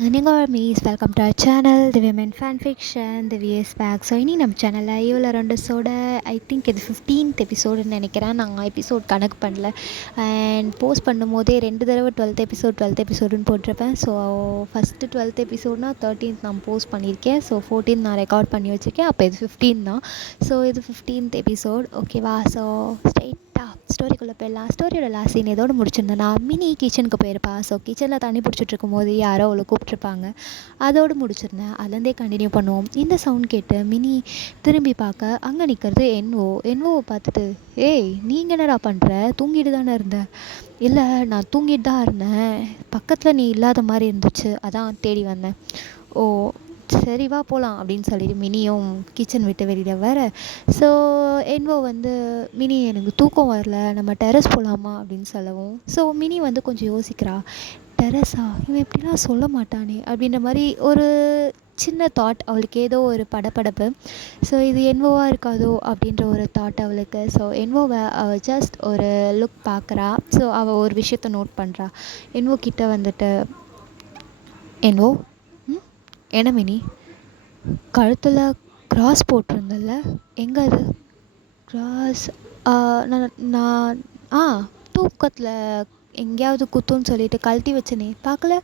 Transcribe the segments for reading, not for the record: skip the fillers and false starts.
Morning or me's welcome to our channel, The Women Fan Fiction, The VS Back. So இனி நம்ம சேனலில் இவ்வளோ ரெண்டஸோட I think இது 15th எபிசோடுன்னு நினைக்கிறேன். நான் எபிசோட் கணக்கு பண்ணல அண்ட் போஸ்ட் பண்ணும்போதே 2 தடவை 12th எபிசோடுன்னு போட்டிருப்பேன். ஸோ ஃபஸ்ட்டு 12th எபிசோட்னா 13th நான் போஸ்ட் பண்ணியிருக்கேன். ஸோ 14th நான் ரெக்கார்ட் பண்ணி வச்சுருக்கேன். அப்போ இது 15 தான். ஸோ இது 15th எபிசோட் ஓகேவா. ஸோ ஸ்டோரிக்குள்ளே போயிடலாம். ஸ்டோரியோட லாஸ்ட் சீன் இதோடு முடிச்சிருந்தேன்னா மினி கிச்சனுக்கு போயிருப்பா. ஸோ கிச்சனில் தண்ணி பிடிச்சிட்டு இருக்கும்போது யாரோ அவளை கூப்பிட்ருப்பாங்க. அதோடு முடிச்சிருந்தேன். அதுலேருந்தே கண்டினியூ பண்ணுவோம். இந்த சவுண்ட் கேட்டு மினி திரும்பி பார்க்க அங்கே நிற்கிறது என்வோவை பார்த்துட்டு, ஏய் நீங்கள் என்னடா பண்ணுற, தூங்கிட்டு தானே இருந்த? இல்லை நான் தூங்கிட்டு தான் இருந்தேன், பக்கத்தில் நீ இல்லாத மாதிரி இருந்துச்சு, அதான் தேடி வந்தேன். ஓ சரி வா போகலாம் அப்படின்னு சொல்லிட்டு மினியும் கிச்சன் விட்டு வெளியில் வர, ஸோ என்வோ வந்து மினி எனக்கு தூக்கம் வரல, நம்ம டெரஸ் போகலாமா அப்படின்னு சொல்லவும், ஸோ மினி வந்து கொஞ்சம் யோசிக்கிறா. டெரஸா, இவன் இப்படிலாம் சொல்ல மாட்டானே அப்படின்ற மாதிரி ஒரு சின்ன தாட் அவளுக்கு, ஏதோ ஒரு படபடப்பு. ஸோ இது என்வோவாக இருக்காதோ அப்படின்ற ஒரு தாட் அவளுக்கு. ஸோ என்வோவை அவள் ஜஸ்ட் ஒரு லுக் பார்க்குறா. ஸோ அவள் ஒரு விஷயத்த நோட் பண்ணுறா. என்வோ கிட்ட வந்துட்டு, என்வோ என்ன மினி, கழுத்தில் கிராஸ் போட்டிருந்தல்ல, எங்கே அது கிராஸ்? நான் தூக்கத்தில் எங்கேயாவது குத்துன்னு சொல்லிட்டு கழட்டி வச்சனே, பார்க்கல?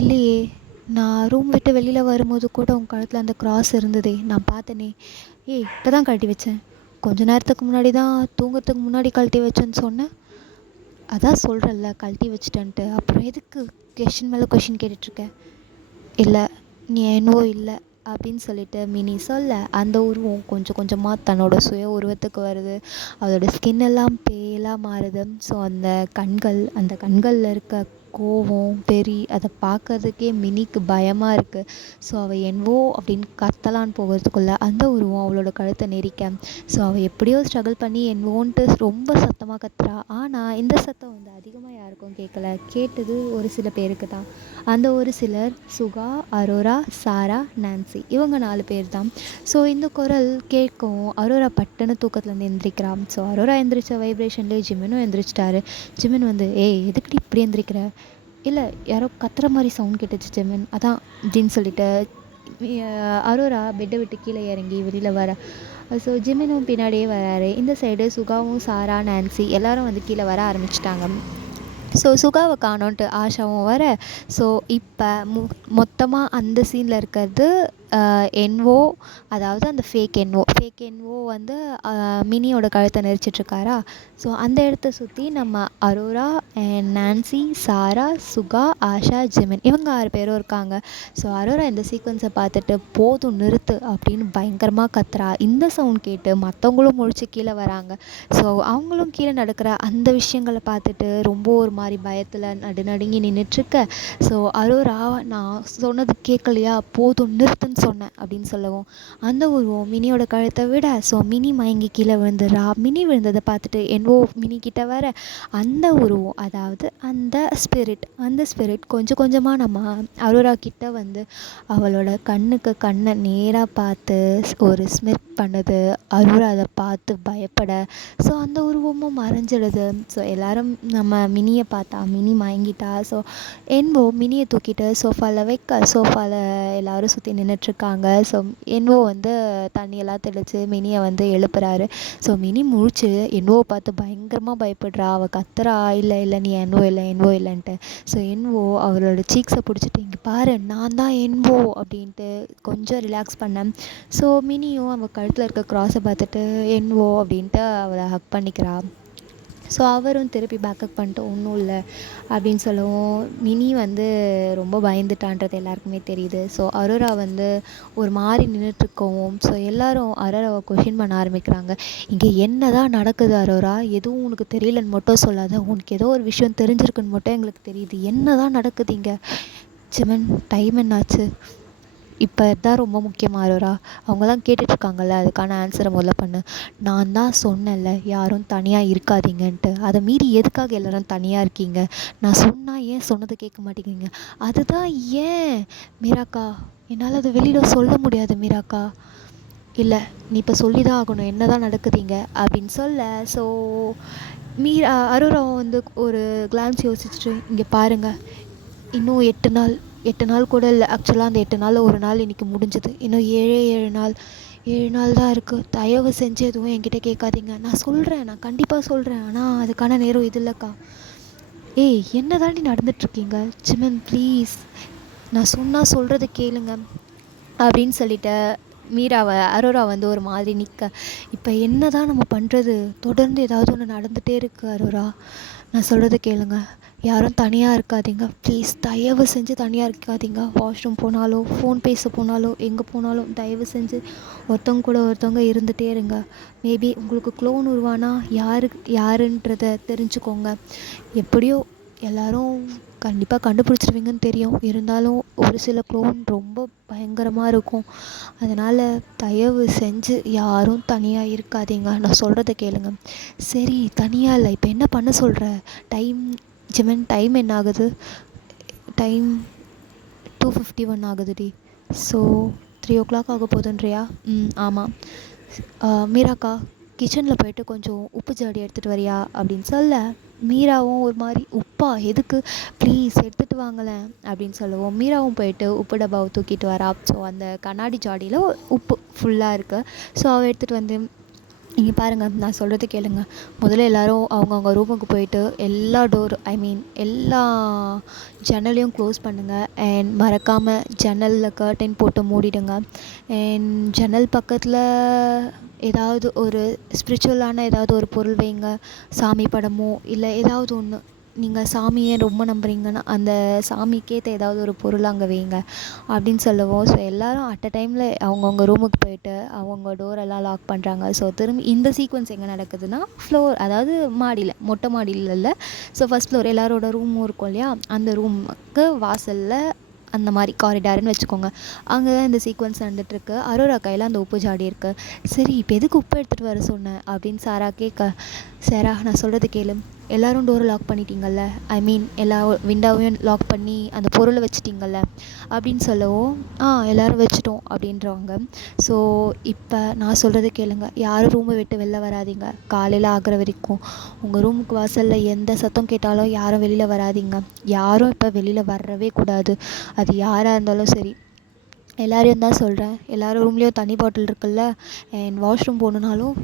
இல்லையே, நான் ரூம் விட்டு வெளியில் வரும்போது கூட உன் கழுத்தில் அந்த கிராஸ் இருந்ததே, நான் பார்த்தனே. ஏய் இப்போ தான் கழட்டி வச்சேன், கொஞ்ச நேரத்துக்கு முன்னாடி தான், தூங்குறதுக்கு முன்னாடி கழட்டி வச்சேன்னு சொன்னேன். அதான் சொல்கிறல்ல கழட்டி வச்சிட்டேன்ட்டு, அப்புறம் எதுக்கு கொஷின் மேலே கொஷின் கேட்டுட்ருக்க? இல்லை நீ என்னவோ இல்லை அப்படின்னு சொல்லிட்டு மினி சொல்ல, அந்த உருவம் கொஞ்சம் கொஞ்சமாக தன்னோட சுய உருவத்துக்கு வருது. அதோட ஸ்கின் எல்லாம் பேலாக மாறுது. ஸோ அந்த கண்களில் இருக்க கோவம், வெறி, அதை பார்க்கறதுக்கே மினிக்கு பயமாக இருக்குது. ஸோ அவள் என்னவோ அப்படின்னு கத்தலான்னு போகிறதுக்குள்ளே அந்த உருவம் அவளோட கழுத்தை நெரிக்க, ஸோ அவள் எப்படியோ ஸ்ட்ரகிள் பண்ணி என்னவோன்ட்டு ரொம்ப சத்தமாக கத்துறா. ஆனால் இந்த சத்தம் வந்து அதிகமாக யாருக்கும் கேட்கல. கேட்டது ஒரு சில பேருக்கு தான். அந்த ஒரு சிலர் சுகா, அரோரா, சாரா, நான்சி, இவங்க 4 பேர் தான். ஸோ இந்த குரல் கேட்கவும் அரோரா பட்டுன்னு தூக்கத்துலேருந்து எந்திரிக்கிறான். ஸோ அரோரா எந்திரிச்ச வைப்ரேஷன்லேயே ஜிமினும் எந்திரிச்சிட்டாரு. ஜிமின் வந்து, ஏய் எதுக்கடி இப்படி எந்திரிக்கிற? இல்லை யாரோ கத்துற மாதிரி சவுண்ட் கேட்டுச்சு ஜிமின், அதான் அப்படின்னு சொல்லிட்டு அரோரா பெட்டை விட்டு கீழே இறங்கி வெளியில் வர. ஸோ ஜிமினும் பின்னாடியே வராரு. இந்த சைடு சுகாவும், சாரா, நான்சி எல்லாரும் வந்து கீழே வர ஆரம்பிச்சிட்டாங்க. ஸோ சுகாவை காணோன்ட்டு ஆஷாவும் வர, ஸோ இப்போ மொத்தமாக அந்த சீனில் இருக்கிறது என்வோ, அதாவது அந்த ஃபேக் என்வோ வந்து மினியோட கழுத்தை நெரிச்சிட்ருக்காரா. ஸோ அந்த இடத்த சுற்றி நம்ம Aurora and Nancy, Sarah, Suga, Asha, Jimin, இவங்க 6 பேரும் இருக்காங்க. ஸோ அரோரா இந்த சீக்வன்ஸை பார்த்துட்டு போதும் நிறுத்து அப்படின்னு பயங்கரமாக கத்துறா. இந்த சவுண்ட் கேட்டு மற்றவங்களும் முழிச்சு கீழே வராங்க. ஸோ அவங்களும் கீழே நடக்கிற அந்த விஷயங்களை பார்த்துட்டு ரொம்ப ஒரு மாதிரி பயத்தில் நடுங்கி நின்றுட்டுருக்க. ஸோ அரோரா, நான் சொன்னது கேட்கலையா, போதும் நிறுத்துன்னு சொன்னேன் அப்படின்னு சொல்லவும், அந்த உருவம் மினியோட கழுத்தை விட, ஸோ மினி மயங்கி கீழே விழுந்துடுறா. மினி விழுந்ததை பார்த்துட்டு என்னவோ மினி கிட்ட வர, அந்த உருவம், அதாவது அந்த ஸ்பிரிட் கொஞ்சம் கொஞ்சமாக நம்ம அரோரா கிட்ட வந்து அவளோட கண்ணை நேராக பார்த்து ஒரு ஸ்மித் பண்ணுது. அரோரா அதை பார்த்து பயப்பட, ஸோ அந்த உருவமும் மறைஞ்சிடுது. ஸோ எல்லோரும் நம்ம மினியை பார்த்தா மினி மயங்கிட்டா. ஸோ என்வோ மினியை தூக்கிட்டு சோஃபாவில் எல்லோரும் சுற்றி நின்றுட்டுருக்காங்க. ஸோ என்வோ வந்து தண்ணியெல்லாம் தெளித்து மினியை வந்து எழுப்புறாரு. ஸோ மினி முழிச்சு என்வோவை பார்த்து பயங்கரமாக பயப்படுறா. அவள் கத்துறா, இல்லை நீ என்வோ இல்லைன்ட்டு. ஸோ என்வோ அவளோட சீக்ஸை பிடிச்சிட்டு, இங்கே பாரு நான் தான் என்வோ அப்படின்ட்டு கொஞ்சம் ரிலாக்ஸ் பண்ணேன். ஸோ மினியும் அவள் கழுத்தில் இருக்க க்ராஸை பார்த்துட்டு என்வோ அப்படின்ட்டு அவளை ஹக் பண்ணிக்கிறா. ஸோ அவரும் திருப்பி பேக்கப் பண்ணிட்டு ஒன்றும் இல்லை அப்படின்னு சொல்லவும், மினி வந்து ரொம்ப பயந்துட்டான்றது எல்லாருக்குமே தெரியுது. ஸோ அரோரா வந்து ஒரு மாதிரி நின்றுட்டுருக்கவும், ஸோ எல்லோரும் அரோராவை கொஷின் பண்ண ஆரம்பிக்கிறாங்க. இங்கே என்ன தான் நடக்குது அரோரா, எதுவும் உனக்கு தெரியலன்னு மட்டும் சொல்லாத, உனக்கு ஏதோ ஒரு விஷயம் தெரிஞ்சிருக்குன்னு மட்டும் எங்களுக்கு தெரியுது, என்ன தான் நடக்குது இங்கே? ஜிமின், டைம் என்னாச்சு? இப்போ தான் ரொம்ப முக்கியமாக அரோரா, அவங்களாம் கேட்டுட்ருக்காங்கல்ல, அதுக்கான ஆன்சரை முதல்ல பண்ணு. நான் தான் சொன்னேன்ல யாரும் தனியாக இருக்காதீங்கன்ட்டு, அதை மீறி எதுக்காக எல்லோரும் தனியாக இருக்கீங்க? நான் சொன்னால் ஏன் சொன்னதை கேட்க மாட்டேங்கிறீங்க? அதுதான் ஏன் மீராக்கா, என்னால் அதை வெளியில் சொல்ல முடியாது மீராக்கா. இல்லை நீ இப்போ சொல்லி தான் ஆகணும், என்ன தான் நடக்குதுங்க அப்படின்னு சொல்ல. ஸோ அரோரா வந்து ஒரு கிளான்ஸ் யோசிச்சுட்டு, இங்கே பாருங்கள், இன்னும் 8 நாள் 8 நாள் கூட இல்லை. ஆக்சுவலாக அந்த 8 நாளில் ஒரு நாள் இன்றைக்கி முடிஞ்சுது. இன்னும் 7 நாள் 7 நாள் தான் இருக்குது. தயவு செஞ்சு எதுவும் என்கிட்ட கேட்காதீங்க. நான் சொல்கிறேன், நான் கண்டிப்பாக சொல்கிறேன். ஆனால் அதுக்கான நேரம் இது இல்லைக்கா. ஏய், என்ன தாண்டி நடந்துட்டுருக்கீங்க? ஜிமின் ப்ளீஸ், நான் சொன்னால் சொல்கிறத கேளுங்க அப்படின்னு சொல்லிட்டு அரோரா வந்து ஒரு மாதிரி நிற்க, இப்போ என்ன தான் நம்ம பண்ணுறது? தொடர்ந்து ஏதாவது ஒன்று நடந்துகிட்டே இருக்குது அரோரா. நான் சொல்கிறத கேளுங்க. யாரும் தனியாக இருக்காதீங்க ப்ளீஸ். தயவு செஞ்சு தனியாக இருக்காதீங்க. வாஷ்ரூம் போனாலோ, ஃபோன் பேச போனாலோ, எங்கே போனாலும் தயவு செஞ்சு ஒருத்தவங்க கூட ஒருத்தவங்க இருந்துகிட்டே இருங்க. மேபி உங்களுக்கு க்ளோன் உருவானா யாருன்றதை தெரிஞ்சுக்கோங்க. எப்படியோ எல்லோரும் கண்டிப்பாக கண்டுபிடிச்சிருவீங்கன்னு தெரியும். இருந்தாலும் ஒரு சில க்ளோன் ரொம்ப பயங்கரமாக இருக்கும். அதனால் தயவு செஞ்சு யாரும் தனியாக இருக்காதீங்க. நான் சொல்கிறத கேளுங்க. சரி, தனியாக இல்லை, இப்போ என்ன பண்ண சொல்கிற? ஜிமன், டைம் என்ன ஆகுது? டைம் 2:51 ஆகுதுடி. ஸோ 3 o'clock ஆக போதுன்றியா? ஆமாம். மீராக்கா, கிச்சனில் போயிட்டு கொஞ்சம் உப்பு ஜாடி எடுத்துகிட்டு வரியா அப்படின்னு சொல்ல, மீராவும் ஒரு மாதிரி, உப்பா எதுக்கு, ப்ளீஸ் எடுத்துகிட்டு வாங்கலேன் அப்படின்னு சொல்லுவோம். மீராவும் போயிட்டு உப்பு டப்பாவை தூக்கிட்டு வரா. ஸோ அந்த கண்ணாடி ஜாடியில் உப்பு ஃபுல்லாக இருக்குது. ஸோ அவள் எடுத்துகிட்டு வந்து, நீங்கள் பாருங்கள், நான் சொல்கிறது கேளுங்க. முதல்ல எல்லோரும் அவங்கவுங்க ரூமுக்கு போயிட்டு எல்லா ஜன்னலையும் க்ளோஸ் பண்ணுங்கள். அண்ட் மறக்காமல் ஜன்னலில் கர்டைன் போட்டு மூடிடுங்க. அண்ட் ஜன்னல் பக்கத்தில் ஏதாவது ஒரு ஸ்பிரிச்சுவலான ஏதாவது ஒரு பொருள் வைங்க. சாமி படமோ இல்லை ஏதாவது ஒன்று, நீங்கள் சாமியை ரொம்ப நம்புறீங்கன்னா அந்த சாமிக்கேற்ற ஏதாவது ஒரு பொருள் அங்கே வைங்க அப்படின்னு சொல்லுவோம். ஸோ எல்லோரும் அட் அ டைமில் அவங்கவுங்க ரூமுக்கு போயிட்டு அவங்க டோரெல்லாம் லாக் பண்ணுறாங்க. ஸோ திரும்பி இந்த சீக்வன்ஸ் எங்கே நடக்குதுன்னா, ஃப்ளோர், அதாவது மாடியில், மொட்டை மாடியில் இல்லை. ஸோ ஃபஸ்ட் ஃப்ளோர் எல்லாரோட ரூமும் இருக்கும் இல்லையா, அந்த ரூமுக்கு வாசலில் அந்த மாதிரி காரிடார்னு வச்சுக்கோங்க. அங்கே தான் இந்த சீக்வன்ஸ் நடந்துகிட்ருக்கு. அரோரா கையில் அந்த உப்பு ஜாடி இருக்குது. சரி, இப்போ எதுக்கு உப்பு எடுத்துகிட்டு வர சொன்னேன் அப்படின்னு சாரா கேட்க, சாரா நான் சொல்கிறது கேளு, எல்லோரும் டோரை லாக் பண்ணிட்டீங்கல்ல, எல்லா விண்டோவையும் லாக் பண்ணி அந்த பொருளை வச்சுட்டிங்கல்ல அப்படின்னு சொல்லவும், எல்லோரும் வச்சுட்டோம் அப்படின்றவாங்க. ஸோ இப்போ நான் சொல்கிறது கேளுங்க. யாரும் ரூமை விட்டு வெளில வராதிங்க. காலையில் ஆகிற வரைக்கும் உங்கள் ரூமுக்கு வாசலில் எந்த சத்தம் கேட்டாலும் யாரும் வெளியில் வராதிங்க. யாரும் இப்போ வெளியில் வரவே கூடாது. அது யாராக இருந்தாலும் சரி. எல்லோரையும் தான் சொல்கிறேன். எல்லோரும் ரூம்லேயும் தண்ணி பாட்டில் இருக்குல்ல, அண்ட் வாஷ்ரூம் போகணுன்னாலும்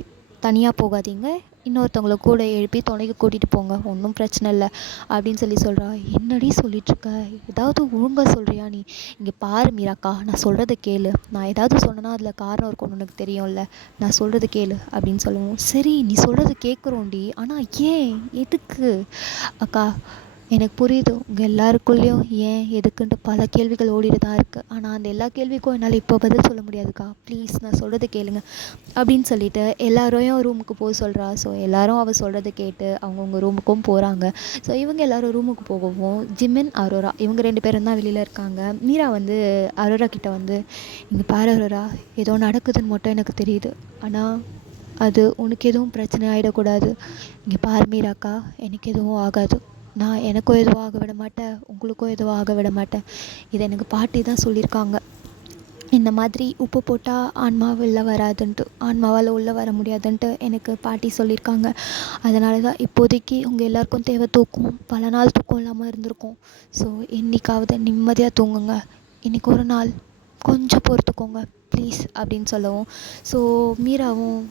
தனியாக போகாதீங்க. இன்னொருத்தவங்கள கூட எழுப்பி துணைக்கு கூட்டிகிட்டு போங்க, ஒன்றும் பிரச்சனை இல்லை அப்படின்னு சொல்கிறா. என்னடி சொல்லிகிட்ருக்க? ஏதாவது ஒழுங்காக சொல்கிறியா நீ? இங்கே பாரு மீராக்கா, நான் சொல்கிறத கேளு. நான் ஏதாவது சொன்னேன்னா அதில் காரணம் இருக்கும்னு உனக்கு தெரியும்ல. நான் சொல்கிறது கேளு அப்படின்னு சொல்லுவோம். சரி, நீ சொல்கிறது கேட்குறோண்டி, ஆனால் ஏன், எதுக்கு? அக்கா, எனக்கு புரியுது, உங்கள் எல்லாருக்குள்ளேயும் ஏன் எதுக்குன்ட்டு பல கேள்விகள் ஓடிட்டு தான் இருக்குது. ஆனால் அந்த எல்லா கேள்விக்கும் என்னால் இப்போ பதில் சொல்ல முடியாதுக்கா. ப்ளீஸ், நான் சொல்கிறத கேளுங்க அப்படின்னு சொல்லிட்டு எல்லாரையும் ரூமுக்கு போக சொல்கிறா. ஸோ எல்லோரும் அவள் சொல்கிறத கேட்டு அவங்கவுங்க ரூமுக்கும் போகிறாங்க. ஸோ இவங்க எல்லோரும் ரூமுக்கு போகவும் ஜிமின், அரோரா இவங்க 2 பேரும் தான் வெளியில் இருக்காங்க. மீரா வந்து அரோரா கிட்டே வந்து, இங்கே பாரு அரோரா, ஏதோ நடக்குதுன்னு மட்டும் எனக்கு தெரியுது. ஆனால் அது உனக்கு எதுவும் பிரச்சனை ஆகிடக்கூடாது. இங்கே பாரு மீராக்கா, எனக்கு எதுவும் ஆகாது. நான் எனக்கும் எதுவும் ஆக விட மாட்டேன், உங்களுக்கும் எதுவும் ஆக விட மாட்டேன். இதை எனக்கு பாட்டி தான் சொல்லியிருக்காங்க. இந்த மாதிரி உப்பு போட்டால் ஆன்மா வெளில வராதுன்ட்டு, ஆன்மாவால் உள்ளே வர முடியாதுன்ட்டு எனக்கு பாட்டி சொல்லியிருக்காங்க. அதனால தான் இப்போதைக்கு உங்கள் எல்லாேருக்கும் தேவை தூக்கம். பல நாள் தூக்கம் இல்லாமல் இருந்திருக்கும். ஸோ என்றைக்காவது நிம்மதியாக தூங்குங்க. இன்றைக்கி ஒரு நாள் கொஞ்சம் பொறுத்துக்கோங்க ப்ளீஸ் அப்படின்னு சொல்லவும், ஸோ மீராவும்,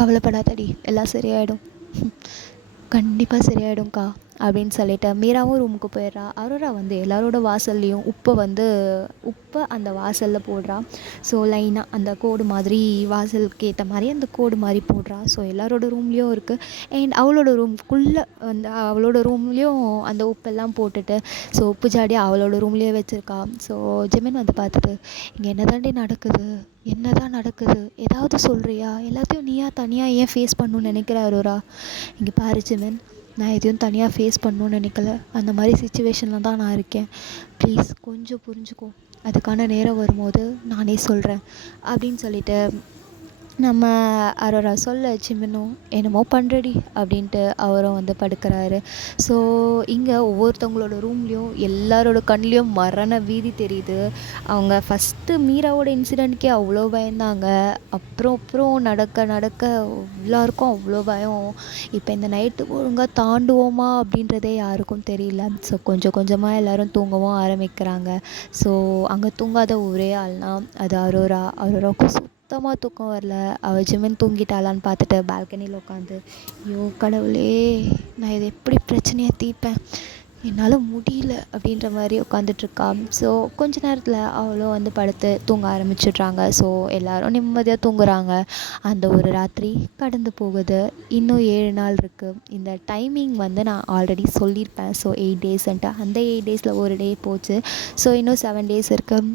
கவலைப்படாதடி, எல்லாம் சரியாயிடும், கண்டிப்பாக சரியாயிடும்க்கா அப்படின்னு சொல்லிட்டு மீராவும் ரூமுக்கு போயிடுறா. அரோரா வந்து எல்லாரோட வாசல்லையும் உப்பை அந்த வாசலில் போடுறா. ஸோ லைனாக அந்த கோடு மாதிரி, வாசலுக்கு ஏற்ற மாதிரி அந்த கோடு மாதிரி போடுறா. ஸோ எல்லாரோட ரூம்லேயும் இருக்குது. அண்ட் அவளோட ரூம்குள்ளே வந்து அவளோட ரூம்லேயும் அந்த உப்பெல்லாம் போட்டுட்டு, ஸோ உப்பு ஜாடி அவளோட ரூம்லேயே வச்சுருக்கா. ஸோ ஜிமின் வந்து பார்த்துட்டு, இங்கே என்ன தாண்டி நடக்குது, என்ன தான் நடக்குது, ஏதாவது சொல்கிறியா? எல்லாத்தையும் நீயா தனியாக ஏன் ஃபேஸ் பண்ணணுன்னு நினைக்கிற அரோரா? இங்கே பாரு ஜிமின், நான் எதையும் தனியாக ஃபேஸ் பண்ணணுன்னு நினைக்கல. அந்த மாதிரி சிச்சுவேஷனில் தான் நான் இருக்கேன். ப்ளீஸ் கொஞ்சம் புரிஞ்சுக்கோ. அதுக்கான நேரம் வரும்போது நானே சொல்கிறேன் அப்படின்னு சொல்லிட்டு நம்ம அரோரா சொல்ல ஜிமினும் என்னமோ பண்ணுறடி அப்படின்ட்டு அவரும் வந்து படுக்கிறாரு. ஸோ இங்கே ஒவ்வொருத்தவங்களோட ரூம்லேயும் எல்லாரோட கண்லேயும் மரண பீதி தெரியுது. அவங்க ஃபஸ்ட்டு மீராவோட இன்சிடெண்ட்கே அவ்வளோ பயந்தாங்க. அப்புறம் அப்புறம் நடக்க நடக்க எல்லாருக்கும் அவ்வளோ பயம். இப்போ இந்த நைட்டு ஒழுங்காக தாண்டுவோமா அப்படின்றதே யாருக்கும் தெரியல. ஸோ கொஞ்சம் கொஞ்சமாக எல்லோரும் தூங்கவும் ஆரம்பிக்கிறாங்க. ஸோ அங்கே தூங்காத ஒரே ஆள்னா அது அரோரா. அரோராவுக்கும் சுத்தமாக தூக்கம் வரல. அவள் ஜிமின் தூங்கிட்டாளான்னு பார்த்துட்டு பால்கனியில் உட்காந்து, ஐயோ கடவுளே, நான் இதை எப்படி பிரச்சனையை தீர்ப்பேன், என்னால் முடியல அப்படின்ற மாதிரி உட்காந்துட்ருக்கா. ஸோ கொஞ்ச நேரத்தில் அவளும் வந்து படுத்து தூங்க ஆரம்பிச்சிடுறாங்க. ஸோ எல்லோரும் நிம்மதியாக தூங்குறாங்க. அந்த ஒரு ராத்திரி கடந்து போகுது. இன்னும் 7 நாள் இருக்குது. இந்த டைமிங் வந்து நான் ஆல்ரெடி சொல்லியிருப்பேன். ஸோ 8 டேஸ்ன்ட்டு அந்த 8 டேஸில் ஒரு டே போச்சு. ஸோ இன்னும் 7 டேஸ் இருக்குது.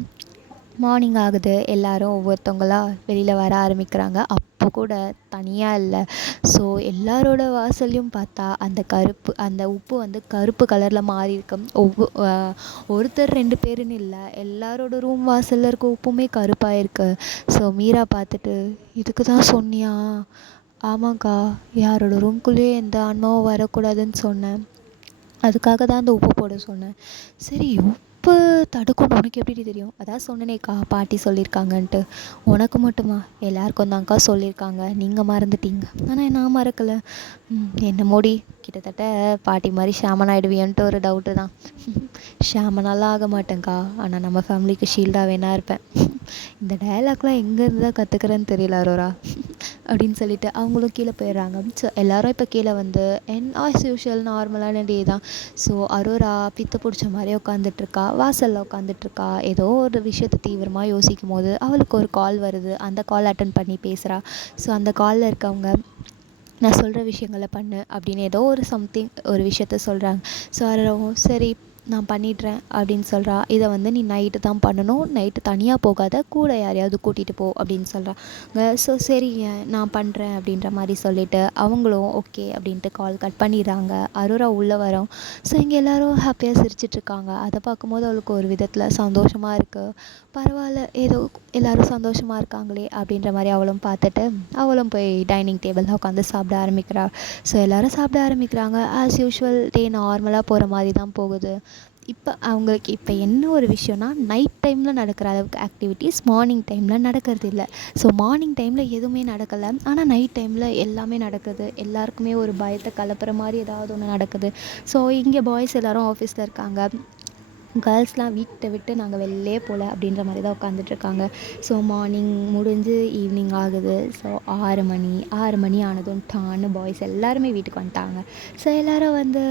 மார்னிங் ஆகுது. எல்லோரும் ஒவ்வொருத்தவங்களா வெளியில் வர ஆரம்பிக்கிறாங்க. அப்போ கூட தனியாக இல்லை. ஸோ எல்லாரோட வாசல்லையும் பார்த்தா அந்த உப்பு வந்து கருப்பு கலரில் மாறியிருக்கு. ஒருத்தர் 2 பேருன்னு இல்லை, எல்லாரோட ரூம் வாசலில் இருக்க உப்புமே கருப்பாக இருக்குது. ஸோ மீரா பார்த்துட்டு, இதுக்கு தான் சொன்னியா? ஆமாக்கா, யாரோட ரூம்குள்ளேயே எந்த ஆன்மாவும் வரக்கூடாதுன்னு சொன்னேன். அதுக்காக தான் அந்த உப்பு போட சொன்னேன். சரி, உப்பு தடுக்கணும் உனக்கு எப்படி தெரியும்? அதான் சொன்னனேக்கா, பாட்டி சொல்லியிருக்காங்கன்ட்டு. உனக்கு மட்டுமா? எல்லாருக்கும் தான்க்கா சொல்லியிருக்காங்க, நீங்கள் மறந்துட்டீங்க. ஆனால் நான் மறக்கலை. என்ன மோடி, கிட்டத்தட்ட பாட்டி மாதிரி ஷாமன் ஆகிடுவியன்ட்டு ஒரு டவுட்டு தான். ஷாமனாலாம் ஆக மாட்டேங்க்கா, ஆனால் நம்ம ஃபேமிலிக்கு ஷீல்டாக வேணா இருப்பேன். இந்த டயலாக்லாம் எங்கேருந்து தான் கற்றுக்குறேன்னு தெரியல அரோரா அப்படின்னு சொல்லிட்டு அவங்களும் கீழே போயிடுறாங்க. ஸோ எல்லோரும் இப்போ கீழே வந்து ஆஸ் யூஷுவல் நார்மலான டே தான். ஸோ அரோரா பித்த பிடிச்ச மாதிரி உட்காந்துட்ருக்கா, வாசலில் உட்காந்துட்ருக்கா. ஏதோ ஒரு விஷயத்தை தீவிரமாக யோசிக்கும் போது அவளுக்கு ஒரு கால் வருது. அந்த கால் அட்டன் பண்ணி பேசுகிறா. ஸோ அந்த காலில் இருக்கவங்க, நான் சொல்கிற விஷயங்களை பண்ணு அப்படின்னு ஏதோ ஒரு சம்திங் ஒரு விஷயத்த சொல்கிறாங்க. ஸோ அரோராவும் சரி நான் பண்ணிடுறேன் அப்படின்னு சொல்கிறா. இதை வந்து நீ நைட்டு தான் பண்ணணும், நைட்டு தனியாக போகாத, கூட யாரையாவது கூட்டிகிட்டு போ அப்படின்னு சொல்கிறாங்க. ஸோ சரிங்க நான் பண்ணுறேன் அப்படின்ற மாதிரி சொல்லிவிட்டு அவங்களும் ஓகே அப்படின்ட்டு கால் கட் பண்ணிடுறாங்க. அரோரா உள்ளே வரோம். ஸோ இங்கே எல்லோரும் ஹாப்பியாக சிரிச்சிட்ருக்காங்க. அதை பார்க்கும்போது அவளுக்கு ஒரு விதத்தில் சந்தோஷமாக இருக்குது. பரவாயில்ல, ஏதோ எல்லோரும் சந்தோஷமாக இருக்காங்களே அப்படின்ற மாதிரி அவளும் பார்த்துட்டு அவளும் போய் டைனிங் டேபிளில் உட்காந்து சாப்பிட ஆரம்பிக்கிறா. ஸோ எல்லோரும் சாப்பிட ஆரம்பிக்கிறாங்க. ஆஸ் யூஷுவல் டே நார்மலாக போகிற மாதிரி தான் போகுது. இப்போ அவங்களுக்கு இப்போ என்ன ஒரு விஷயம்னா, நைட் டைமில் நடக்கிற அளவுக்கு ஆக்டிவிட்டீஸ் மார்னிங் டைமில் நடக்கிறது இல்லை. ஸோ மார்னிங் டைமில் எதுவுமே நடக்கலை, ஆனால் நைட் டைமில் எல்லாமே நடக்குது. எல்லாருக்குமே ஒரு பயத்தை கலப்புற மாதிரி ஏதாவது ஒன்று நடக்குது. ஸோ இங்கே பாய்ஸ் எல்லோரும் ஆஃபீஸில் இருக்காங்க. கேர்ள்ஸ்லாம் வீட்டை விட்டு நாங்கள் வெளிலே போகல அப்படின்ற மாதிரி தான் உட்காந்துட்ருக்காங்க. ஸோ மார்னிங் முடிஞ்சு ஈவினிங் ஆகுது. ஸோ 6 மணி ஆனதும் டான்னு பாய்ஸ் எல்லாருமே வீட்டுக்கு வந்துட்டாங்க. ஸோ எல்லோரும் வந்து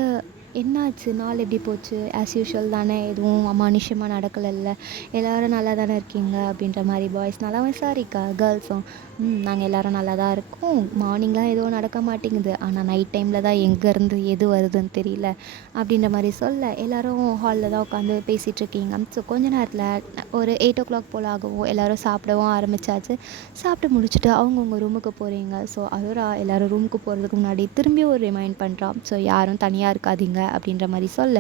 என்னாச்சு, நாள் எப்படி போச்சு, ஆஸ் யூஷுவல் தானே, எதுவும் அமானுஷ்யமாக நடக்கலைல்ல, எல்லோரும் நல்லா தானே இருக்கீங்க அப்படின்ற மாதிரி பாய்ஸ் நல்லா விசாரிக்கா. கேர்ள்ஸும் நாங்கள் எல்லோரும் நல்லா தான் இருக்கோம், மார்னிங்லாம் எதுவும் நடக்க மாட்டேங்குது, ஆனால் நைட் டைமில் தான் எங்கேருந்து எது வருதுன்னு தெரியல அப்படின்ற மாதிரி சொல்ல எல்லோரும் ஹாலில் தான் உட்காந்து பேசிகிட்ருக்கீங்க. ஸோ கொஞ்ச நேரத்தில் ஒரு 8 o'clock போல் ஆகவும் எல்லோரும் சாப்பிடவும் ஆரம்பித்தாச்சு. சாப்பிட்டு முடிச்சுட்டு அவங்கவுங்க ரூமுக்கு போகிறீங்க. ஸோ அரோரா எல்லோரும் ரூமுக்கு போகிறதுக்கு முன்னாடி திரும்பி ஒரு ரிமைண்ட் பண்ணுறான். ஸோ யாரும் தனியாக இருக்காதீங்க அப்படின்ற மாதிரி சொல்ல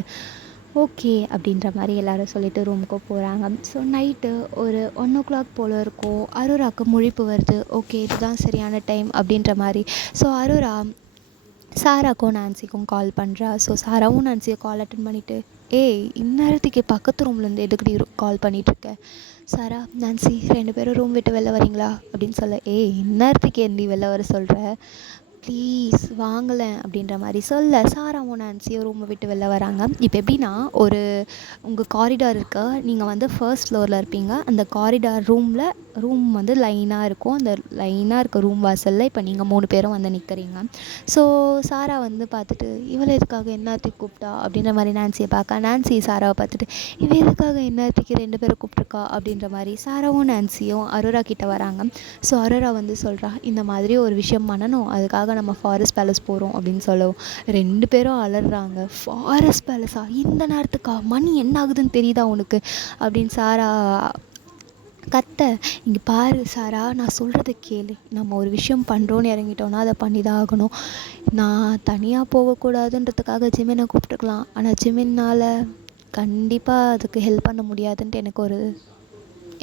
ஓகே அப்படின்ற மாதிரி எல்லோரும் சொல்லிவிட்டு ரூமுக்கு போகிறாங்க. ஸோ நைட்டு ஒரு 1 o'clock போல் இருக்கும். அரோராவுக்கு முழிப்பு வருது. ஓகே இதுதான் சரியான டைம் அப்படின்ற மாதிரி. ஸோ அரோரா சாராக்கும் நான்சிக்கும் கால் பண்ணுறா. ஸோ சாராவும் நான்சியை கால் அட்டன் பண்ணிவிட்டு, ஏய் இந்நேரத்துக்கு பக்கத்து ரூம்லேருந்து எதுக்குடி கால் பண்ணிகிட்ருக்க? சாரா, நான்சி 2 பேரும் ரூம் விட்டு வெளில வரீங்களா அப்படின்னு சொல்ல, ஏய் இந்நேரத்துக்கு ஏன்டி வெளில வர சொல்கிற, ப்ளீஸ் வாங்கலேன் அப்படின்ற மாதிரி சொல்ல சாராவும் நான்சியும் ரூமை விட்டு வெளில வராங்க. இப்போ எப்படின்னா, உங்கள் காரிடார் இருக்க, நீங்கள் வந்து ஃபர்ஸ்ட் ஃப்ளோரில் இருப்பீங்க. அந்த காரிடார் ரூம் வந்து லைனாக இருக்கும். அந்த லைனாக இருக்க ரூம் வாசலில் இப்போ நீங்கள் 3 பேரும் வந்து நிற்கிறீங்க. ஸோ சாரா வந்து பார்த்துட்டு, இவளை எதுக்காக என்னத்துக்கு கூப்பிட்டா அப்படின்ற மாதிரி நான்சியை பார்க்க, நான்சி சாராவை பார்த்துட்டு, இவள் எதுக்காக என்னத்துக்கு 2 பேரை கூப்பிட்ருக்கா அப்படின்ற மாதிரி சாராவும் நான்சியும் அரோரா கிட்டே வராங்க. ஸோ அரோரா வந்து சொல்கிறா, இந்த மாதிரி ஒரு விஷயம் பண்ணணும், அதுக்காக நம்ம ஃபாரஸ்ட் பேலஸ் போகிறோம் அப்படின்னு சொல்லவும் 2 பேரும் அலறாங்க. ஃபாரஸ்ட் பேலஸா இந்த நேரத்துக்கா, மணி என்ன ஆகுதுன்னு தெரியுதா உனக்கு அப்படின்னு சாரா கத்த. இங்கே பாரு சாரா, நான் சொல்கிறத கேளு, நம்ம ஒரு விஷயம் பண்ணுறோன்னு இறங்கிட்டோன்னா அதை பண்ணி தான் ஆகணும். நான் தனியாக போகக்கூடாதுன்றதுக்காக ஜிமினை கூப்பிட்டுக்கலாம், ஆனால் ஜிமின்னால் கண்டிப்பாக அதுக்கு ஹெல்ப் பண்ண முடியாதுன்ட்டு எனக்கு ஒரு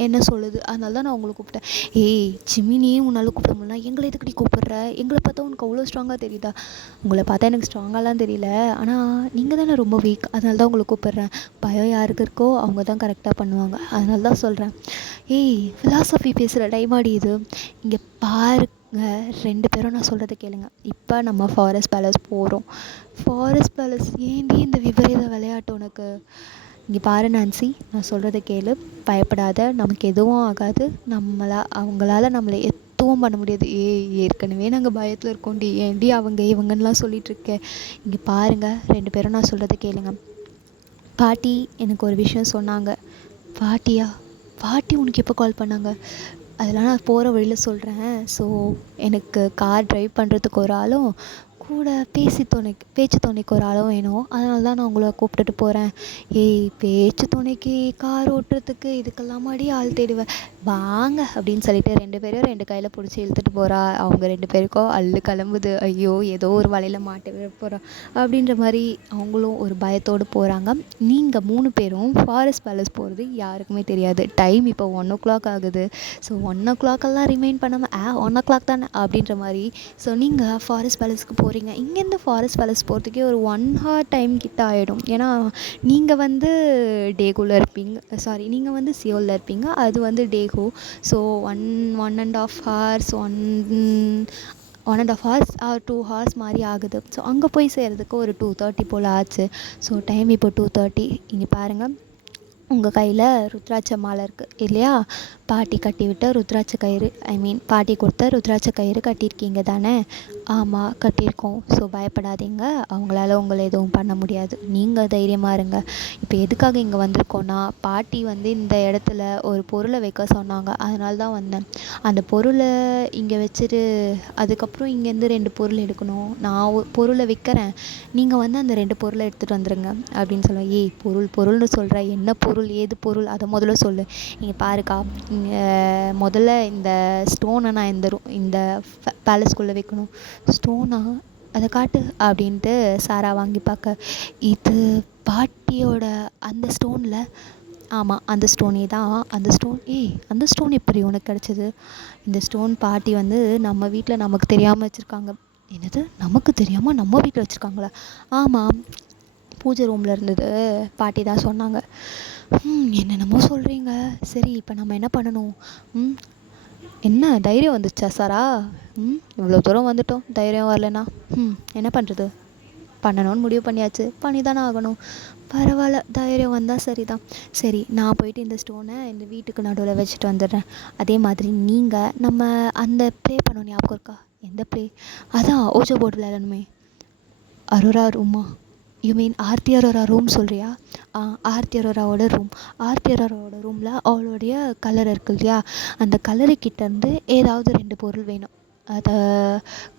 என்ன சொல்லுது. அதனால தான் நான் உங்களை கூப்பிட்டேன். ஏய் ஜிமினியே உன்னால் கூப்பிட முடியல, எங்களை எதுக்கடி கூப்பிடுற? எங்களை பார்த்தா உனக்கு அவ்வளோ ஸ்ட்ராங்காக தெரியுதா? உங்களை பார்த்தா எனக்கு ஸ்ட்ராங்காலாம் தெரியல, ஆனால் நீங்கள் தானே ரொம்ப வீக், அதனால தான் உங்களை கூப்பிட்றேன். பயம் யாருக்கு இருக்கோ அவங்க தான் கரெக்டாக பண்ணுவாங்க, அதனால தான் சொல்கிறேன். ஏய் ஃபிலாசபி பேசுகிற டைமாடி இது. இங்கே பாருங்க 2 பேரும் நான் சொல்கிறத கேளுங்க. இப்போ நம்ம ஃபாரஸ்ட் பேலஸ் போகிறோம். ஃபாரஸ்ட் பேலஸ் ஏண்டி இந்த விபரீத விளையாட்டு உனக்கு? இங்கே பாரு நான்சி, நான் சொல்கிறத கேளு, பயப்படாத, நமக்கு எதுவும் ஆகாது, அவங்களால நம்மளை எதுவும் பண்ண முடியாது. ஏற்கனவே நாங்கள் பயத்தில் இருக்கோண்டி, ஏண்டி அவங்க இவங்கன்னெலாம் சொல்லிகிட்ருக்கேன். இங்கே பாருங்கள் 2 பேரும் நான் சொல்கிறத கேளுங்க. பாட்டி எனக்கு ஒரு விஷயம் சொன்னாங்க. பாட்டியா? பாட்டி உனக்கு எப்போ கால் பண்ணாங்க? அதெல்லாம் நான் போகிற வழியில் சொல்கிறேன். ஸோ எனக்கு கார் ட்ரைவ் பண்ணுறதுக்கு ஒரு ஆளும் கூட பேச்சு துணைக்கு ஒரு ஆளும் வேணும், அதனால தான் நான் உங்களை கூப்பிட்டுட்டு போகிறேன். ஏய் பேச்சு துணைக்கு கார் ஓட்டுறதுக்கு இதுக்கெல்லாமாடி ஆள் தேடுவேன், வாங்க அப்படின்னு சொல்லிட்டு 2 பேரும் 2 கையில் பிடிச்சி இழுத்துட்டு போகிறா. அவங்க 2 பேருக்கும் அல்லு கிளம்புது. ஐயோ ஏதோ ஒரு வலையில் மாட்ட விட போகிறா அப்படின்ற மாதிரி அவங்களும் ஒரு பயத்தோடு போகிறாங்க. நீங்கள் 3 பேரும் ஃபாரஸ்ட் பேலஸ் போகிறது யாருக்குமே தெரியாது. டைம் இப்போ 1 o'clock ஆகுது. ஸோ 1 o'clock ரிமைண்ட் பண்ணாமல் 1 o'clock தானே அப்படின்ற மாதிரி. ஸோ நீங்கள் ஃபாரஸ்ட் பேலஸ்க்கு போகிறீங்க. இங்கேருந்து ஃபாரஸ்ட் பேலஸ் போகிறதுக்கே ஒரு 1 hour டைம் கிட்ட ஆகிடும். ஏன்னா நீங்கள் வந்து டேகுவில் இருப்பீங்க, சாரி நீங்கள் வந்து சியோலில் இருப்பீங்க, அது வந்து Daegu. So 1.5 hours 1.5 hours or 2 hours மாதிரி ஆகுது. ஸோ அங்கே போய் சேர்கிறதுக்கு ஒரு 2:30 போல் ஆச்சு. ஸோ டைம் இப்போ 2:30. இங்கே பாருங்கள், உங்கள் கையில் ருத்ராட்ச மாலை இருக்குது இல்லையா? பாட்டி கட்டி விட்ட ருத்ராட்ச கயிறு, பாட்டி கொடுத்த ருத்ராட்ச கயிறு கட்டியிருக்கீங்க தானே? ஆமாம் கட்டியிருக்கோம். ஸோ பயப்படாதீங்க, அவங்களால உங்களை எதுவும் பண்ண முடியாது, நீங்கள் தைரியமாக இருங்க. இப்போ எதுக்காக இங்கே வந்திருக்கோன்னா, பாட்டி வந்து இந்த இடத்துல ஒரு பொருளை வைக்க சொன்னாங்க, அதனால தான் வந்தேன். அந்த பொருளை இங்கே வச்சுட்டு அதுக்கப்புறம் இங்கேருந்து 2 பொருள் எடுக்கணும். நான் பொருளை விற்கிறேன், நீங்கள் வந்து அந்த 2 பொருளை எடுத்துகிட்டு வந்துடுங்க அப்படின்னு சொல்லுவேன். ஏய் பொருள்னு சொல்கிற, என்ன பொருள் ஏது பொருள் அதை முதல்ல சொல்லு. நீங்கள் பாருக்கா, முதல்ல இந்த ஸ்டோனை நான் இந்த பேலஸ்குள்ளே வைக்கணும். ஸ்டோனா? அதை காட்டு அப்படின்ட்டு சாரா வாங்கி பார்க்க, இது பாட்டியோட அந்த ஸ்டோனில். ஆமாம் அந்த ஸ்டோனே தான். அந்த ஸ்டோன் எப்படி உனக்கு கிடச்சிது? இந்த ஸ்டோன் பாட்டி வந்து நம்ம வீட்டில் நமக்கு தெரியாமல் வச்சுருக்காங்க. என்னது நமக்கு தெரியாமல் நம்ம வீட்டில் வச்சுருக்காங்களா? ஆமாம், பூஜை ரூமில் இருந்தது, பாட்டி தான் சொன்னாங்க. என்னென்னமோ சொல்கிறீங்க. சரி இப்போ நம்ம என்ன பண்ணணும்? என்ன தைரியம் வந்துச்சா சாரா? இவ்வளோ தூரம் வந்துட்டோம், தைரியம் வரலனா என்ன பண்ணுறது? பண்ணணும்னு முடிவு பண்ணியாச்சு, பண்ணி தானே ஆகணும். பரவாயில்ல, தைரியம் வந்தால் சரி தான். சரி நான் போயிட்டு இந்த ஸ்டோனை இந்த வீட்டுக்கு நடுவில் வச்சுட்டு வந்துடுறேன். அதே மாதிரி நீங்கள் நம்ம அந்த ப்ளே பண்ணோம், ஞாபகம் இருக்கா? எந்த ப்ளே? அதான் ஓஜோ போர்டு விளையாடணுமே. அரோரா ரூமா? You mean Aarti Arora room சொல்கிறியா? ஆர்த்தி அரோராவோட ரூமில் அவளுடைய கலர் இருக்கு இல்லையா, அந்த கலருக்கிட்டேருந்து ஏதாவது 2 பொருள் வேணும். அதை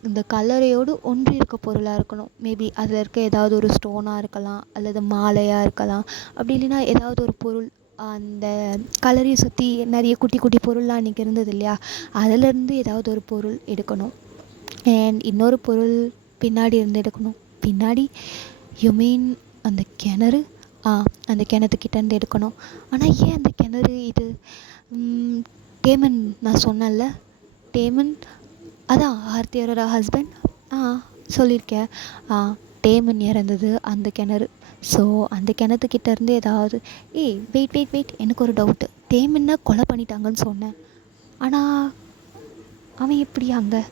இந்த கலரையோடு ஒன்றி இருக்க பொருளாக இருக்கணும். மேபி அதில் இருக்க ஏதாவது ஒரு ஸ்டோனாக இருக்கலாம், அல்லது மாலையாக இருக்கலாம், அப்படி இல்லைன்னா ஏதாவது ஒரு பொருள் அந்த கலரையை சுற்றி நிறைய குட்டி குட்டி பொருள்லாம் அன்றைக்கி இருந்தது இல்லையா, அதிலேருந்து ஏதாவது ஒரு பொருள் எடுக்கணும். அண்ட் இன்னொரு பொருள் பின்னாடி இருந்து எடுக்கணும். பின்னாடி யூ மீன் அந்த கிணறு? அந்த கிணத்துக்கிட்டேருந்து எடுக்கணும். ஆனால் ஏன் அந்த கிணறு? இது டேமன், நான் சொன்னேன்ல டேமன், அதான் ஆர்த்தி அரோரா ஹஸ்பண்ட். சொல்லியிருக்கேன். டேமன் இறந்தது அந்த கிணறு. ஸோ அந்த கிணத்துக்கிட்டேருந்து ஏதாவது வெயிட் எனக்கு ஒரு டவுட்டு. டேமன்னா கொலை பண்ணிட்டாங்கன்னு சொன்னேன், ஆனால் அவன் எப்படி அங்கே?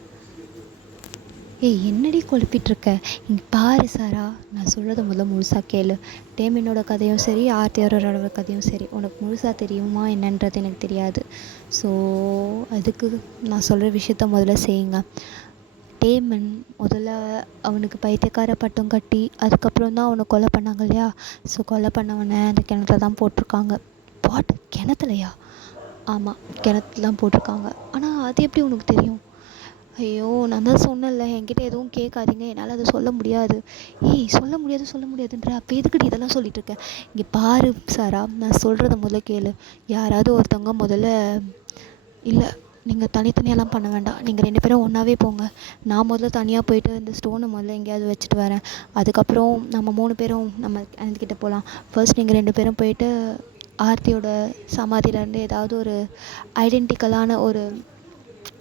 என்னடி குழப்பிகிட்ருக்க? இங்கே பாரு சாரா, நான் சொல்கிறத முதல்ல முழுசாக கேளு. டேமினோட கதையும் சரி, ஆர்த்தி அரோராவோட கதையும் சரி, உனக்கு முழுசாக தெரியுமா என்னன்றது எனக்கு தெரியாது. ஸோ அதுக்கு நான் சொல்கிற விஷயத்த முதல்ல செய்யுங்க. டேமன் முதல்ல அவனுக்கு பைத்தியக்கார பட்டம் கட்டி அதுக்கப்புறம் தான் அவனை கொலை பண்ணாங்க இல்லையா? ஸோ கொலை பண்ணவனை அந்த கிணத்துல தான் போட்டிருக்காங்க. கிணத்துலையா? ஆமாம் கிணத்துல தான் போட்டிருக்காங்க. ஆனால் அது எப்படி உனக்கு தெரியும்? ஐயோ நான் தான் சொன்னேன்ல, என்கிட்ட எதுவும் கேட்காதீங்க, என்னால் அதை சொல்ல முடியாது. சொல்ல முடியாதுன்ற, அப்போ எதுக்கிட்ட இதெல்லாம் சொல்லிகிட்ருக்கேன்? இங்கே பாரு சாரா, நான் சொல்கிறத முதல்ல கேளு. யாராவது ஒருத்தவங்க முதல்ல, இல்லை நீங்கள் தனித்தனியாலாம் பண்ண வேண்டாம், நீங்கள் 2 பேரும் ஒன்றாவே போங்க. நான் முதல்ல தனியாக போயிட்டு இந்த ஸ்டோனை முதல்ல எங்கேயாவது வச்சுட்டு வரேன். அதுக்கப்புறம் நம்ம 3 பேரும் நம்ம கிட்டே போகலாம். ஃபர்ஸ்ட் நீங்கள் 2 பேரும் போயிட்டு ஆர்த்தியோட சமாதியிலேருந்து ஏதாவது ஒரு ஐடென்டிக்கலான ஒரு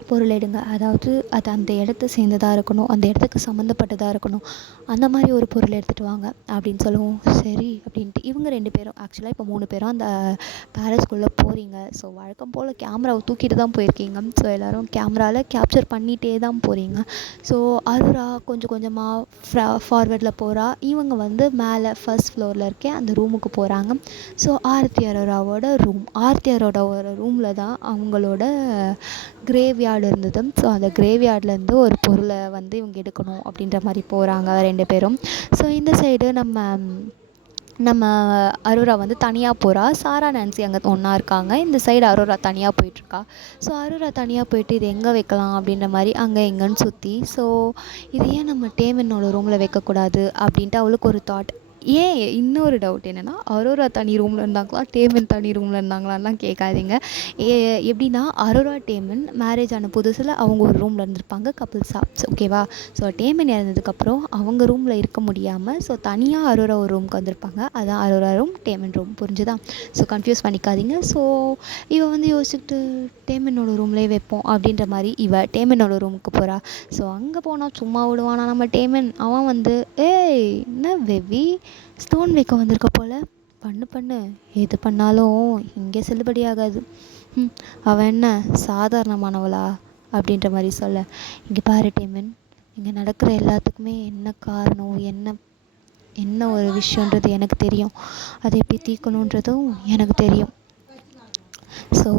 பொருள் எடுங்க. அதாவது அது அந்த இடத்த சேர்ந்ததாக இருக்கணும், அந்த இடத்துக்கு சம்மந்தப்பட்டதாக இருக்கணும், அந்த மாதிரி ஒரு பொருள் எடுத்துகிட்டு வாங்க அப்படின்னு சொல்லவும் சரி அப்படின்ட்டு இவங்க 2 பேரும் ஆக்சுவலாக இப்போ 3 பேரும் அந்த பேலஸ்குள்ளே போகிறீங்க. ஸோ வழக்கம் போல் கேமராவை தூக்கிட்டு தான் போயிருக்கீங்க. ஸோ எல்லோரும் கேமராவில் கேப்சர் பண்ணிகிட்டே தான் போகிறீங்க. ஸோ அருரா கொஞ்சம் கொஞ்சமாக ஃபார்வர்டில் போகிறா. இவங்க வந்து மேலே ஃபர்ஸ்ட் ஃப்ளோரில் இருக்க அந்த ரூமுக்கு போகிறாங்க. ஸோ ஆர்த்தி அரோராவோட ரூமில் தான் அவங்களோட கிரேவ்யார்டு இருந்தது. ஸோ அந்த கிரேவ்யார்ட்லேருந்து ஒரு பொருளை வந்து இவங்க எடுக்கணும் அப்படின்ற மாதிரி போகிறாங்க 2 பேரும். ஸோ இந்த சைடு நம்ம அரோரா வந்து தனியாக போகிறா. சாரா நான்சி அங்கே ஒன்றா இருக்காங்க. இந்த சைடு அரோரா தனியாக போயிட்டுருக்கா. ஸோ அரோரா தனியாக போயிட்டு இது எங்கே வைக்கலாம் அப்படின்ற மாதிரி அங்கே எங்கேன்னு சுற்றி, ஸோ இது ஏன் நம்ம டேமனோட ரூமில் வைக்கக்கூடாது அப்படின்ட்டு அவளுக்கு ஒரு தாட். ஏன் இன்னொரு டவுட் என்னென்னா, அரோரா தனி ரூமில் இருந்தாங்களா, டேமன் தனி ரூமில் இருந்தாங்களான்லாம் கேட்காதீங்க. எப்படின்னா அரோரா டேமன் மேரேஜ் ஆன புதுசில் அவங்க ஒரு ரூமில் இருந்திருப்பாங்க கப்புள்ஸாக. ஓகேவா? ஸோ டேமன் இறந்ததுக்கப்புறம் அவங்க ரூமில் இருக்க முடியாமல் ஸோ தனியாக அரோரா ஒரு ரூமுக்கு வந்திருப்பாங்க. அதான் அரோரா ரூம், டேமன் ரூம். புரிஞ்சுதா? ஸோ கன்ஃபியூஸ் பண்ணிக்காதீங்க. ஸோ இவ வந்து யோசிச்சுக்கிட்டு டேமனோட ரூம்லேயே வைப்போம் அப்படின்ற மாதிரி இவ டேமனோட ரூமுக்கு போகிறா. ஸோ அங்கே போனால் சும்மா விடுவானா நம்ம டேமன்? அவன் வந்து ஏய் என்ன வெவி ஸ்டோன் வைக்க வந்திருக்க போல், பண்ணு எது பண்ணாலும் இங்கே செல்லுபடியாகாது. அவன் என்ன சாதாரணமானவளா அப்படின்ற மாதிரி சொல்ல, இங்கே பாரு டேமன், இங்கே நடக்கிற எல்லாத்துக்குமே என்ன காரணம், என்ன ஒரு விஷயன்றது எனக்கு தெரியும். அதை எப்படி தீர்க்கணுன்றதும் எனக்கு தெரியும். ஸோ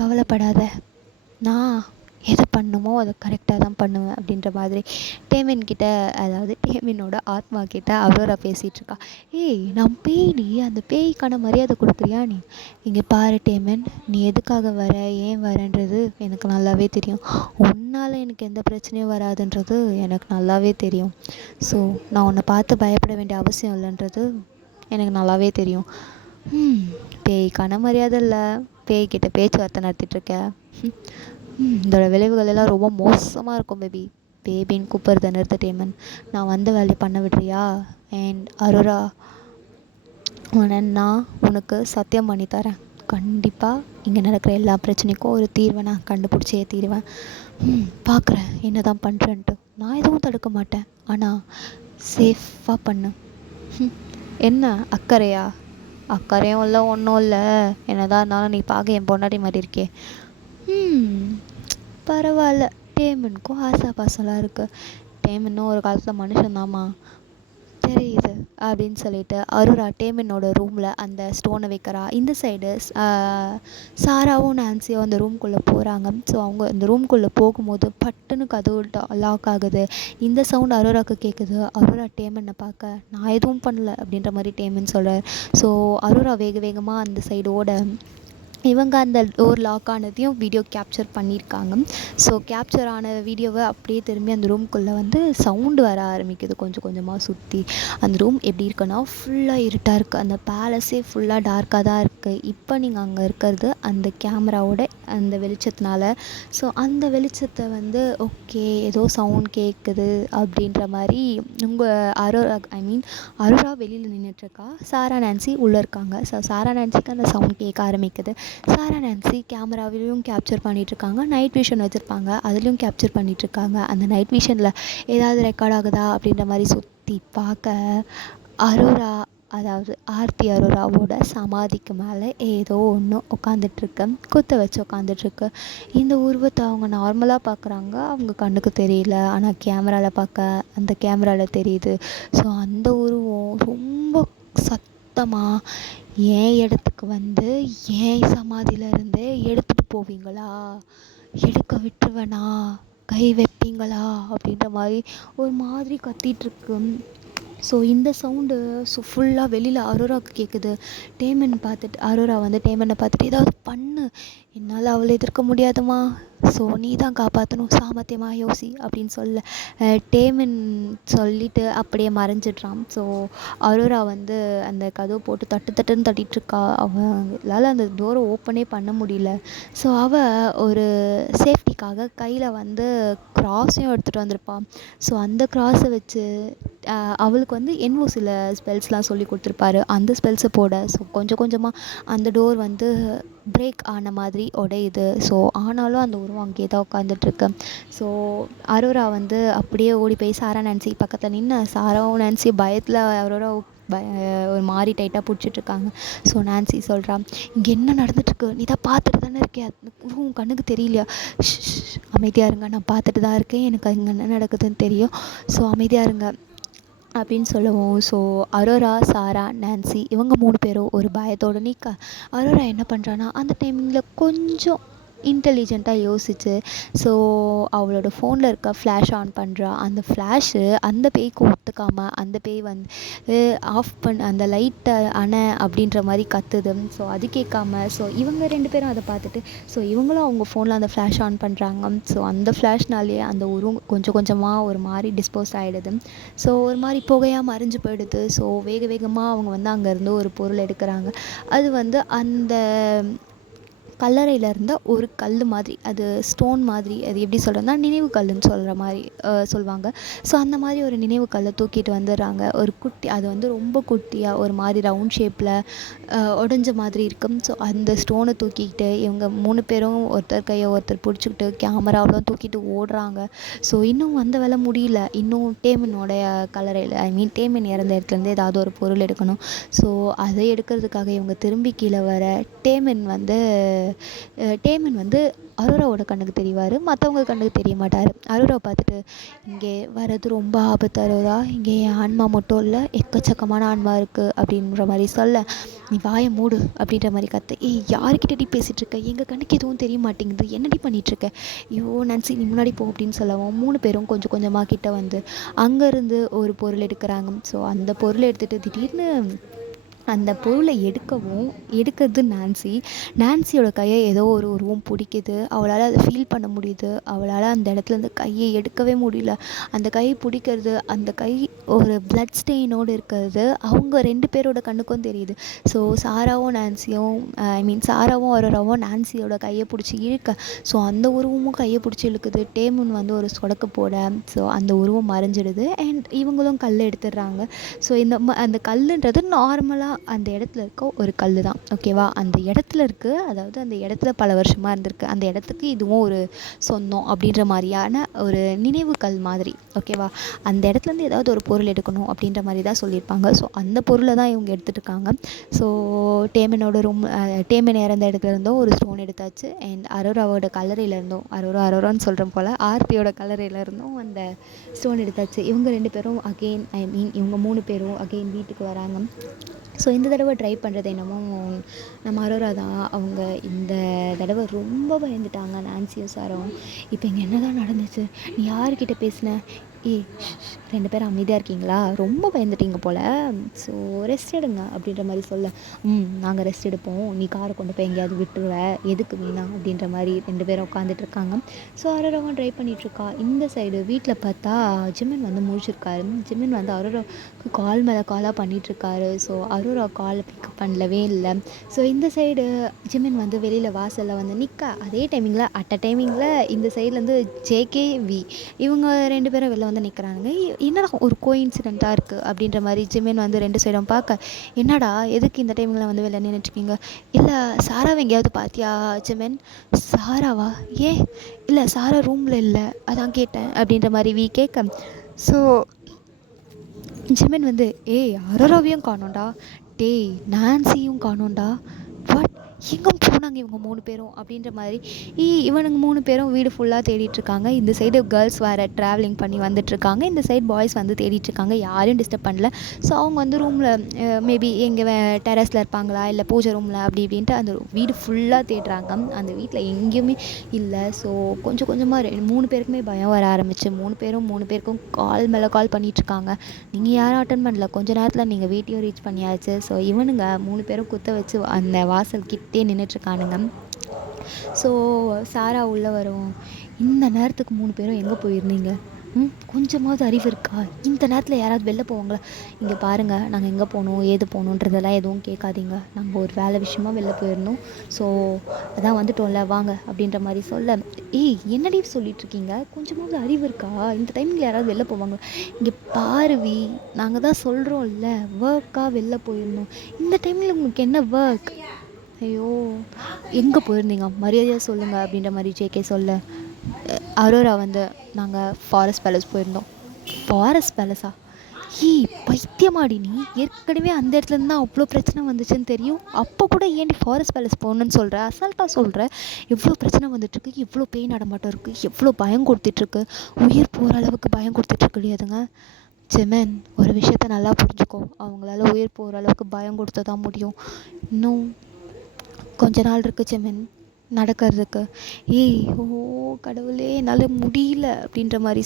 கவலைப்படாத, நான் எது பண்ணணுமோ அதை கரெக்டாக தான் பண்ணுவேன் அப்படின்ற மாதிரி டேமன் கிட்ட, அதாவது டேமனோட ஆத்மா கிட்ட அரோரா பேசிகிட்ருக்கா. ஏய் நான் பேய்டி, அந்த பேய்க்கான மரியாதை கொடுக்குறியா நீ? இங்கே பாரு டேமன், நீ எதுக்காக வர, ஏன் வரன்றது எனக்கு நல்லாவே தெரியும். உன்னால் எனக்கு எந்த பிரச்சனையும் வராதுன்றது எனக்கு நல்லாவே தெரியும். ஸோ நான் உன்னை பார்த்து பயப்பட வேண்டிய அவசியம் இல்லைன்றது எனக்கு நல்லாவே தெரியும். பேய்க்கான மரியாதை இல்லை, பேய்கிட்ட பேச்சுவார்த்தை நடத்திட்டுருக்க. இதோட விளைவுகள் எல்லாம் ரொம்ப மோசமாக இருக்கும் பேபி. பேபின்னு கூப்பிட்றத நிறுத்த டேமன். நான் வந்த வேலையை பண்ண விடுறியா? அண்ட் அரோரா, நான் உனக்கு சத்தியம் பண்ணி தரேன், கண்டிப்பாக இங்கே நடக்கிற எல்லா பிரச்சனைக்கும் ஒரு தீர்வை நான் கண்டுபிடிச்சே தீருவேன். பார்க்குறேன் என்ன தான் பண்ணுறேன்ட்டு. நான் எதுவும் தடுக்க மாட்டேன், ஆனால் சேஃபாக பண்ணு. என்ன அக்கறையா? அக்கறையும் இல்லை, ஒன்றும் இல்லை. என்னதான் இருந்தாலும் நீ பார்க்க என் பொண்டாட்டி மாதிரி இருக்கே. பரவாயில்ல, டேமனுக்கும் ஆசா பாசம்லாம் இருக்குது. டேமனும் ஒரு காலத்தில் மனுஷன்தாம்மா, தெரியுது அப்படின்னு சொல்லிட்டு அரோரா டேமனோட ரூமில் அந்த ஸ்டோனை வைக்கிறா. இந்த சைடு சாராவும் நான்சியும் அந்த ரூம்குள்ளே போகிறாங்க. ஸோ அவங்க அந்த ரூம்குள்ளே போகும்போது பட்டுன்னு கதவு லாக் ஆகுது. இந்த சவுண்ட் அரோராவுக்கு கேட்குது. அரோரா டேமனை பார்க்க, நான் எதுவும் பண்ணல அப்படின்ற மாதிரி டேமன் சொல்கிறார். ஸோ அரோரா வேகமாக அந்த சைடோட இவங்க அந்த டோர் லாக் ஆனதையும் வீடியோ கேப்சர் பண்ணியிருக்காங்க. ஸோ கேப்சர் ஆன வீடியோவை அப்படியே திரும்பி அந்த ரூம்குள்ளே வந்து சவுண்டு வர ஆரம்பிக்குது கொஞ்சம் கொஞ்சமாக சுற்றி. அந்த ரூம் எப்படி இருக்குன்னா ஃபுல்லாக இருட்டாக இருக்குது. அந்த பேலஸே ஃபுல்லாக டார்க்காக தான் இருக்குது. இப்போ நீங்கள் அங்கே இருக்கிறது அந்த கேமராவோட அந்த வெளிச்சத்தினால. ஸோ அந்த வெளிச்சத்தை வந்து ஓகே ஏதோ சவுண்ட் கேட்குது அப்படின்ற மாதிரி உங்கள் அரோரா வெளியில் நின்றுட்டுருக்கா. சாரா நான்சி உள்ளே இருக்காங்க. ஸோ சாரா நான்சிக்கு அந்த சவுண்ட் கேட்க ஆரம்பிக்குது. சாரா நான்சி கேமராவிலையும் கேப்சர் பண்ணிகிட்ருக்காங்க, நைட் விஷன் வச்சுருப்பாங்க அதுலேயும் கேப்சர் பண்ணிகிட்ருக்காங்க. அந்த நைட் விஷனில் ஏதாவது ரெக்கார்ட் ஆகுதா அப்படின்ற மாதிரி சுற்றி பார்க்க அரோரா, அதாவது ஆர்த்தி அரோராவோட சமாதிக்கு மேலே ஏதோ ஒன்று உட்காந்துட்ருக்கு, குத்த வச்சு உட்காந்துட்ருக்கு. இந்த உருவத்தை அவங்க நார்மலாக பார்க்குறாங்க, அவங்க கண்ணுக்கு தெரியல. ஆனால் கேமராவில் பார்க்க அந்த கேமராவில் தெரியுது. ஸோ அந்த உருவம் ரொம்ப சத்தமாக என் இடத்துக்கு வந்து என் சமாதியிலேருந்து எடுத்துகிட்டு போவீங்களா, எடுக்க விட்டுருவேனா, கை வைப்பீங்களா அப்படின்ற மாதிரி ஒரு மாதிரி கத்திகிட்ருக்கு. ஸோ இந்த சவுண்டு ஃபுல்லாக வெளியில் அரோராவுக்கு கேட்குது. அரோரா வந்து டேமனை பார்த்துட்டு ஏதாவது பண்ணு, என்னால் அவளை எதிர்க்க முடியாதுமா, ஸோ நீ தான் காப்பாற்றணும், சாமர்த்தியமாக யோசி அப்படின்னு சொல்ல டேமன் சொல்லிவிட்டு அப்படியே மறைஞ்சிட்றான். ஸோ அரோரா வந்து அந்த கதவை போட்டு தட்டுன்னு தட்டிகிட்ருக்கா. அவளால் அந்த டோரை ஓப்பனே பண்ண முடியல. ஸோ அவள் ஒரு சேஃப்டிக்காக கையில் வந்து க்ராஸையும் எடுத்துகிட்டு வந்திருப்பாள். ஸோ அந்த க்ராஸை வச்சு அவளுக்கு வந்து என்னவோ சில ஸ்பெல்ஸ்லாம் சொல்லி கொடுத்துருப்பாரு. அந்த ஸ்பெல்ஸை போட ஸோ கொஞ்சம் கொஞ்சமாக அந்த டோர் வந்து பிரேக் ஆன மாதிரி உடையுது. ஸோ ஆனாலும் அந்த உருவம் அங்கேயே தான் உட்காந்துட்ருக்கு. ஸோ அரோரா வந்து அப்படியே ஓடி போய் சாரா நான்சி பக்கத்தில் நின்று சாராவும் நான்சி பயத்தில் அரோரா ஒரு மாதிரி டைட்டாக பிடிச்சிட்ருக்காங்க. ஸோ நான்சி சொல்கிறா, இங்கே என்ன நடந்துட்டுருக்கு, நீ தான் பார்த்துட்டு தானே இருக்கே, உன் கண்ணுக்கு தெரியலையா, அமைதியாக இருங்க, நான் பார்த்துட்டு தான் இருக்கேன், எனக்கு இங்கே என்ன நடக்குதுன்னு தெரியும், ஸோ அமைதியாக இருங்க அப்படின்னு சொல்லவும், ஸோ அரோரா, சாரா, நான்சி இவங்க 3 பேரும் ஒரு பயத்தோடு நிற்க, அரோரா என்ன பண்ணுறான்னா அந்த டைமிங்கில் கொஞ்சம் இன்டெலிஜென்ட்டாக யோசிச்சு ஸோ அவளோட ஃபோனில் இருக்க ஃப்ளாஷ் ஆன் பண்ணுறா. அந்த ஃப்ளாஷு அந்த பேய்க்கு ஒத்துக்காமல் அந்த பேய் வந்து ஆஃப் அந்த லைட்டை அப்படின்ற மாதிரி கத்துது. ஸோ அது கேட்காம ஸோ இவங்க 2 பேரும் அதை பார்த்துட்டு ஸோ இவங்களும் அவங்க ஃபோனில் அந்த ஃப்ளாஷ் ஆன் பண்ணுறாங்க. ஸோ அந்த ஃப்ளாஷ்னாலேயே அந்த உருவம் கொஞ்சம் கொஞ்சமாக ஒரு மாதிரி டிஸ்போஸ் ஆகிடுது. ஸோ ஒரு மாதிரி புகையாக மறைஞ்சு போயிடுது. ஸோ வேக வேகமாக அவங்க வந்து அங்கேருந்து ஒரு பொருள் எடுக்கிறாங்க. அது வந்து அந்த கல்லறையில் இருந்த ஒரு கல் மாதிரி, அது ஸ்டோன் மாதிரி, அது எப்படி சொல்கிறதுனா நினைவு கல்லுன்னு சொல்கிற மாதிரி சொல்லுவாங்க. ஸோ அந்த மாதிரி ஒரு நினைவு கல்லை தூக்கிட்டு வந்துடுறாங்க. ஒரு குட்டி, அது வந்து ரொம்ப குட்டியாக ஒரு மாதிரி ரவுண்ட் ஷேப்பில் உடஞ்ச மாதிரி இருக்கும். ஸோ அந்த ஸ்டோனை தூக்கிக்கிட்டு இவங்க 3 பேரும் ஒருத்தர் கையை ஒருத்தர் பிடிச்சிக்கிட்டு கேமராவெலாம் தூக்கிட்டு ஓடுறாங்க. ஸோ இன்னும் வந்த வேலை முடியல. இன்னும் டேமினோடைய கல்லறையில் டேமின் இறந்த இடத்துலேருந்து ஏதாவது ஒரு பொருள் எடுக்கணும். ஸோ அதை எடுக்கிறதுக்காக இவங்க திரும்பி கீழே வர டேமன் வந்து அரோராவோட கண்ணுக்கு தெரிவார், மற்றவங்க கண்ணுக்கு தெரிய மாட்டார். அரோராவை பார்த்துட்டு, இங்கே வர்றது ரொம்ப ஆபத்து அரோரா, இங்கே என் ஆன்மா மட்டும் இல்லை, எக்கச்சக்கமான ஆன்மா இருக்குது அப்படின்ற மாதிரி சொல்ல, நீ வாயை மூடு அப்படின்ற மாதிரி கற்று, யார்கிட்டடி பேசிகிட்ருக்க, எங்கள் கண்ணுக்கு எதுவும் தெரிய மாட்டேங்குது, என்னடி பண்ணிகிட்ருக்க, ஐயோ நான்சி நீ முன்னாடி போ அப்படின்னு சொல்லவும் 3 பேரும் கொஞ்சம் கொஞ்சமாக கிட்ட வந்து அங்கேருந்து ஒரு பொருள் எடுக்கிறாங்க. ஸோ அந்த பொருளை எடுத்துகிட்டு திடீர்னு அந்த பொருளை எடுக்கிறது நான்சியோட கையை ஏதோ ஒரு உருவம் பிடிக்குது. அவளால் அதை ஃபீல் பண்ண முடியுது. அவளால் அந்த இடத்துலேருந்து கையை எடுக்கவே முடியல. அந்த கையை பிடிக்கிறது, அந்த கை ஒரு பிளட் ஸ்டெயினோடு இருக்கிறது அவங்க 2 பேரோட கண்ணுக்கும் தெரியுது. ஸோ சாராவும் அரோராவும் நான்சியோட கையை பிடிச்சி இழுக்க, ஸோ அந்த உருவமும் கையை பிடிச்சி இழுக்குது. டேமுன் வந்து ஒரு சொடக்கு போட ஸோ அந்த உருவம் மறைஞ்சிடுது. அண்ட் இவங்களும் கல் எடுத்துடுறாங்க. ஸோ அந்த கல்லுன்றது நார்மலாக அந்த இடத்துல இருக்க ஒரு கல் தான், ஓகேவா. அந்த இடத்துல இருக்குது, அதாவது அந்த இடத்துல பல வருஷமாக இருந்திருக்கு, அந்த இடத்துக்கு இதுவும் ஒரு சொந்தம் அப்படின்ற மாதிரியான ஒரு நினைவு கல் மாதிரி, ஓகேவா. அந்த இடத்துலேருந்து ஏதாவது ஒரு பொருள் எடுக்கணும் அப்படின்ற மாதிரி தான் சொல்லியிருப்பாங்க. ஸோ அந்த பொருளை தான் இவங்க எடுத்துகிட்டு இருக்காங்க. ஸோ டேமன் இறந்த இடத்துல இருந்தும் ஒரு ஸ்டோன் எடுத்தாச்சு. அண்ட் அரோராவோட கல்லறையிலேருந்தும் அரோரான்னு சொல்கிறோம் போல் ஆர்த்தியோட கல்லறையிலேருந்தும் அந்த ஸ்டோன் எடுத்தாச்சு. இவங்க 2 பேரும் இவங்க 3 பேரும் அகெயின் வீட்டுக்கு வராங்க. ஸோ இந்த தடவை ட்ரை பண்ணுறது என்னமோ நம்ம அரோரா தான். அவங்க இந்த தடவை ரொம்ப பயந்துட்டாங்க, நான்சியும் சாராவும். இப்போ இங்கே என்ன தான் நடந்துச்சு, நீ யார்கிட்ட பேசின, 2 பேரும் அமைதியாக இருக்கீங்களா, ரொம்ப பயந்துட்டீங்க போல், ஸோ ரெஸ்ட் எடுங்க அப்படின்ற மாதிரி சொல்ல, நாங்கள் ரெஸ்ட் எடுப்போம், நீ காரை கொண்டு போய் எங்கேயாவது விட்டுருவ, எதுக்கு வீணா அப்படின்ற மாதிரி 2 பேரும் உட்காந்துட்ருக்காங்க. So அரோராவும் try பண்ணிகிட்ருக்கா. இந்த சைடு வீட்டில் பார்த்தா ஜிமின் வந்து முழிச்சிருக்காரு. ஜிமின் வந்து அரோராவுக்கு கால் மேலே காலாக பண்ணிகிட்ருக்காரு. ஸோ அரோரா காலை பிக்கப் பண்ணலவே இல்லை. ஸோ இந்த சைடு ஜிமின் வந்து வெளியில் வாசலில் வந்து நிற்க, அதே டைமிங்கில் இந்த சைட்லேருந்து ஜேகேவி இவங்க 2 பேரும் வெளில வந்து நிற்கிறாங்க. என்னடா ஒரு கோஇன்சிடெண்ட்டாக இருக்குது அப்படின்ற மாதிரி ஜிமின் வந்து 2 சைடும் பார்க்க, என்னடா எதுக்கு இந்த டைமில் வந்து வெளில நின்றுட்டுருக்கீங்க, இல்லை சாராவை எங்கேயாவது பார்த்தியா ஜிமின், சாராவா, ஏன் இல்லை சாரா ரூமில் இல்லை அதான் கேட்டேன் அப்படின்ற மாதிரி வி கேட்க, ஸோ ஜிமின் வந்து அரோராவையும் காணோண்டா, நான்சியும் காணோண்டா, வாட் எங்கே போனாங்க இவங்க 3 பேரும் அப்படின்ற மாதிரி இவனுங்க 3 பேரும் வீடு ஃபுல்லாக தேடிட்டுருக்காங்க. இந்த சைடு கேர்ள்ஸ் வேறு ட்ராவலிங் பண்ணி வந்துட்டுருக்காங்க, இந்த சைடு பாய்ஸ் வந்து தேடிட்டுருக்காங்க, யாரையும் டிஸ்டர்ப் பண்ணல. ஸோ அவங்க வந்து ரூமில் மேபி எங்கே டெரஸில் இருப்பாங்களா இல்லை பூஜை ரூமில் அப்படி இப்படின்ட்டு அந்த வீடு ஃபுல்லாக தேடுறாங்க. அந்த வீட்டில் எங்கேயுமே இல்லை. ஸோ கொஞ்சம் கொஞ்சமாக 3 பேருக்குமே பயம் வர ஆரம்பிச்சு 3 பேருக்கும் கால் மேலே கால் பண்ணிகிட்ருக்காங்க. நீங்கள் யாரும் அட்டன் பண்ணல, கொஞ்சம் நேரத்தில் நீங்கள் வீட்டையும் ரீச் பண்ணியாச்சு. ஸோ இவனுங்க 3 பேரும் குத்த வச்சு அந்த வாசல் கிட்டே நின்றுட்டுருக்கானுங்க. ஸோ சாரா உள்ளே வரும், இந்த நேரத்துக்கு 3 பேரும் எங்கே போயிருந்தீங்க, கொஞ்சமாவது அறிவு இருக்கா? இந்த நேரத்தில் யாராவது வெளில போவாங்களா? இங்கே பாருங்கள், நாங்கள் எங்கே போகணும் ஏது போகணுன்றதெல்லாம் எதுவும் கேட்காதீங்க. நாங்கள் ஒரு வேலை விஷயமா வெளில போயிருந்தோம். ஸோ அதான் வந்துட்டோம்ல வாங்க அப்படின்ற மாதிரி சொல்ல, ஏய் என்னடி சொல்லிகிட்ருக்கீங்க? கொஞ்சமாவது அறிவு இருக்கா? இந்த டைமில் யாராவது வெளில போவாங்களா? இங்கே பாருவி, நாங்கள் தான் சொல்கிறோம்ல ஒர்க்காக வெளில போயிருந்தோம். இந்த டைமில் உங்களுக்கு என்ன ஒர்க்? ஐயோ, எங்கே போயிருந்தீங்க மரியாதையாக சொல்லுங்கள் அப்படின்ற மாதிரி ஜேகே சொல்ல, அரோரா வந்து நாங்கள் ஃபாரஸ்ட் பேலஸ் போயிருந்தோம். ஃபாரஸ்ட் பேலஸா? ஏய் பைத்தியமாடி நீ? ஏற்கனவே அந்த இடத்துலேருந்து தான் அவ்வளோ பிரச்சனை வந்துச்சுன்னு தெரியும். அப்போ கூட ஏன்டி ஃபாரஸ்ட் பேலஸ் போகணுன்னு சொல்கிற? அசால்ட்டாக சொல்கிற. எவ்வளோ பிரச்சனை வந்துட்டுருக்கு, எவ்வளோ பேய் நடமாட்டம் இருக்குது, எவ்வளோ பயம் கொடுத்துட்ருக்கு, உயிர் போகிற அளவுக்கு பயம் கொடுத்துட்ருக்கு அதுங்க. ஜெமன், ஒரு விஷயத்த நல்லா புரிஞ்சுக்கோ, அவங்களால உயிர் போகிற அளவுக்கு பயம் கொடுத்த தான் முடியும். இன்னும் கொஞ்ச நாள் இருக்குது ஜெமன் நடக்கிறதுக்கு. ஏய் ஓ கடவுளே, என்னால் முடியல அப்படின்ற மாதிரி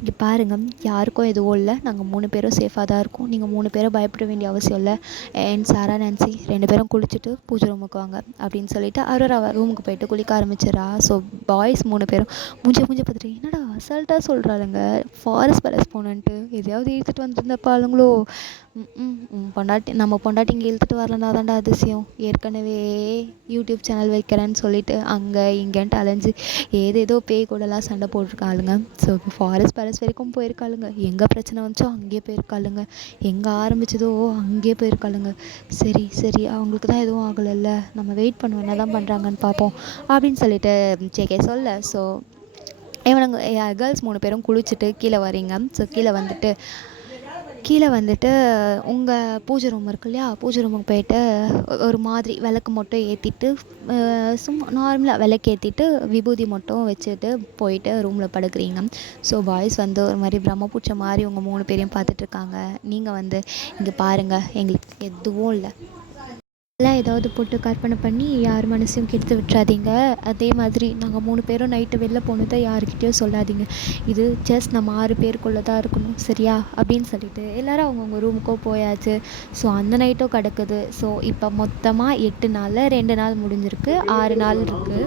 இங்கே பாருங்கள், யாருக்கும் எதுவும் இல்லை, நாங்கள் 3 பேரும் சேஃபாக தான் இருக்கோம். நீங்கள் 3 பேரும் பயப்பட வேண்டிய அவசியம் இல்லை. அண்ட் சாரா நான்சி 2 பேரும் குளிச்சுட்டு பூஜை ரூமுக்கு வாங்க அப்படின்னு சொல்லிட்டு அரோரா ரூமுக்கு போயிட்டு குளிக்க ஆரம்பிச்சிடறா. ஸோ பாய்ஸ் 3 பேரும் மூஞ்ச பார்த்துட்டு, என்னடா அசால்ட்டாக சொல்கிறாளுங்க ஃபாரஸ்ட் பேலஸ் போகணுன்ட்டு, எதையாவது இழுத்துட்டு வந்துருந்தப்பாளுங்களோ. நம்ம பொண்டாட்டிங்க இழுத்துட்டு வரலனா தான்டா அதிசயம். ஏற்கனவே யூடியூப் சேனல் வைக்கிறேன்னு சொல்லிட்டு அங்கே இங்கேன்ட்டு அலைஞ்சு ஏதேதோ பேய் கூடலாம் சண்டை போட்டிருக்காளுங்க. ஸோ இப்போ ஃபாரஸ்ட் பேலஸ் வரைக்கும் போயிருக்காளுங்க. எங்கே பிரச்சனை வந்துச்சோ அங்கேயே போயிருக்காளுங்க, எங்கே ஆரம்பிச்சதோ அங்கேயே போயிருக்காளுங்க. சரி சரி, அவங்களுக்கு தான் எதுவும் ஆகலைல்ல, நம்ம வெயிட் பண்ணுவோம் என்ன தான் பண்ணுறாங்கன்னு பார்ப்போம் அப்படின்னு சொல்லிட்டு ஜேகே சொல்ல. ஸோ இவனுங்க கேர்ள்ஸ் 3 பேரும் குளிச்சுட்டு கீழே வரீங்க. ஸோ கீழே வந்துட்டு உங்கள் பூஜை ரூம் இருக்கு இல்லையா, பூஜை ரூமுக்கு போயிட்டு ஒரு மாதிரி விளக்கு மட்டும் ஏற்றிட்டு, சும்மா நார்மலாக விளக்கு ஏற்றிட்டு விபூதி மட்டும் வச்சுட்டு போயிட்டு ரூமில் படுக்கிறீங்க. ஸோ பாய்ஸ் வந்து ஒரு மாதிரி பிரம்மபுற்ற மாதிரி உங்கள் 3 பேரையும் பார்த்துட்ருக்காங்க. நீங்கள் வந்து இங்கே பாருங்கள், எங்களுக்கு எதுவும் இல்லை, எல்லாம் ஏதாவது போட்டு கற்பனை பண்ணி யார் மனசையும் கெடுத்து விட்டுறாதீங்க. அதே மாதிரி நாங்கள் 3 பேரும் நைட்டு வெளில போனதை யாருக்கிட்டேயும் சொல்லாதீங்க. இது ஜஸ்ட் நம்ம 6 பேருக்குள்ளே தான் இருக்கணும், சரியா அப்படின்னு சொல்லிட்டு எல்லோரும் அவங்கவுங்க ரூமுக்கோ போயாச்சு. ஸோ அந்த நைட்டும் கிடக்குது. ஸோ இப்போ மொத்தமாக 8 நாளில் 2 நாள் முடிஞ்சிருக்கு, 6 நாள் இருக்குது.